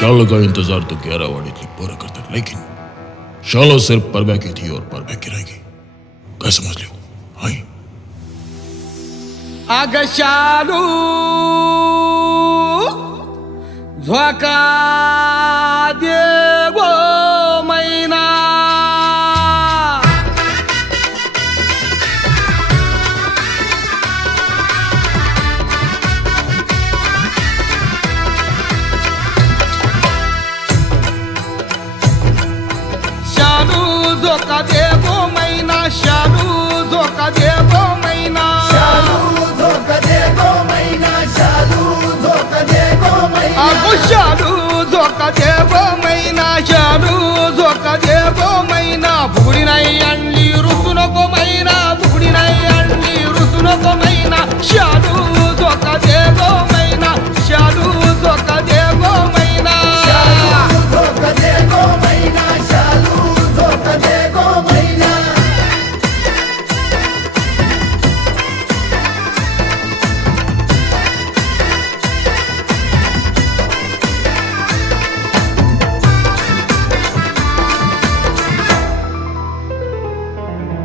Shallow का इंतजार तो 11 वाड़ी पूरा करता, लेकिन शालो सिर्फ परबा की थी और परबा की रहेगी. काय समझ लियो? हाय अग शालू झोका दे गो मैना शालू झोका दे गो मैना शालू झोका दे गो मैना अगो शालू झोका दे गो मैना शालू झोका दे गो मैना फुगडी नाही आणली रुसू नको मैना फुगडी नाही आणली रुसू नको मैना शालू झोका दे गो मैना शालू झोका दे गो मैना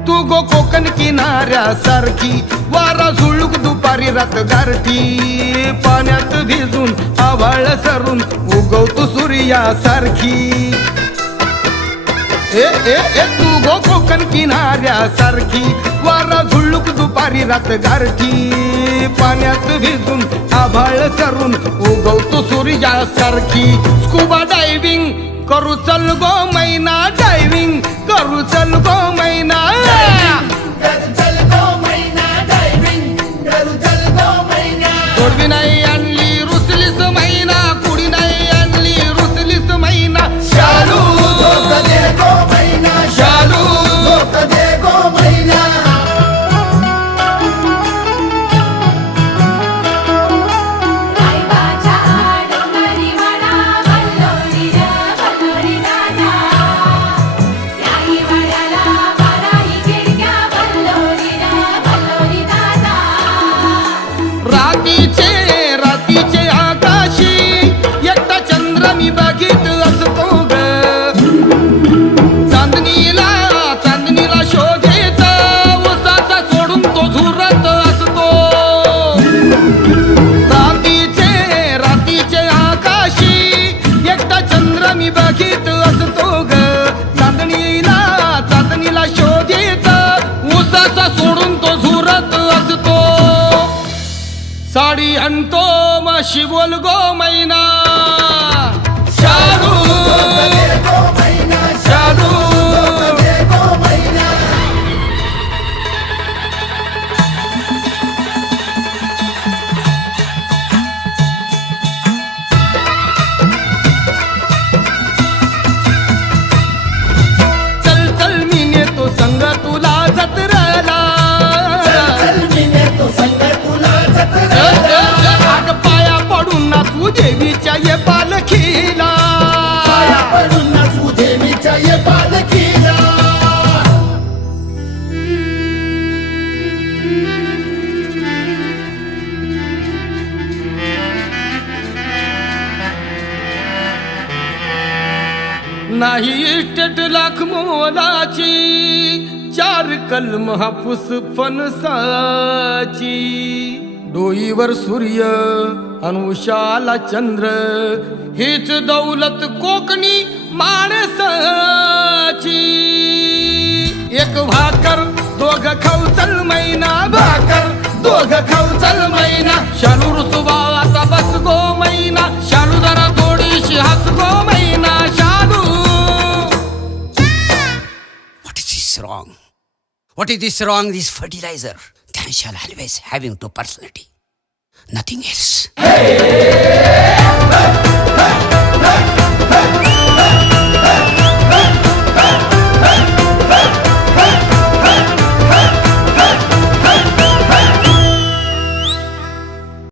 तू गो कोकण किनाऱ्यासारखी वारा झुळूक दुपारी रात गारठी पाण्यात भिजून आभाळ सरून उगवतो सूर्यासारखी ए ए ए तू गो कोकण किनाऱ्यासारखी वारा झुळूक दुपारी रात गारठी पाण्यात भिजून आभाळ सरून उगवतो सूर्यासारखी स्कुबा डायव्हिंग करू चल गो मैना डायव्हिंग करू चल गो मैना जोडवी नाही आणली रुसलीस मैना कुडी नाही आणली रुसलीस मैना शालू शालू रातीचे आकाशी एकटा चंद्र मी बघित असतो ग चांदणीला शोधेत उसाचा सोडून तो झुरत असतो रातीचे आकाशी एकटा चंद्र मी बघित असतो ग चांदणीला शोधेत उसाचा सोडून तो झुरत असतो साडी आणतो माशी बोल गो मैना शालू शालू चल चल मी नेतो संग तुला जत्रेला पाया पडून ना तू देवीच्या ये पालखीला नाही इस्टेट लाख मोलाची 4 कलम हापूस फणसाची डोईवर सूर्य अनुषाला चंद्र हीच दौलत कोकणी माणसाची एक भाकर दोघ खाऊ चल मैना भाकर दोघ खाऊ चल मैना शालू रुसवा आता बस गो मैना शालू जरा थोडीशी हस गो मैना शालू What is this wrong? This fertilizer. They shall always having two personality. Nothing else. Hey, hey, hey.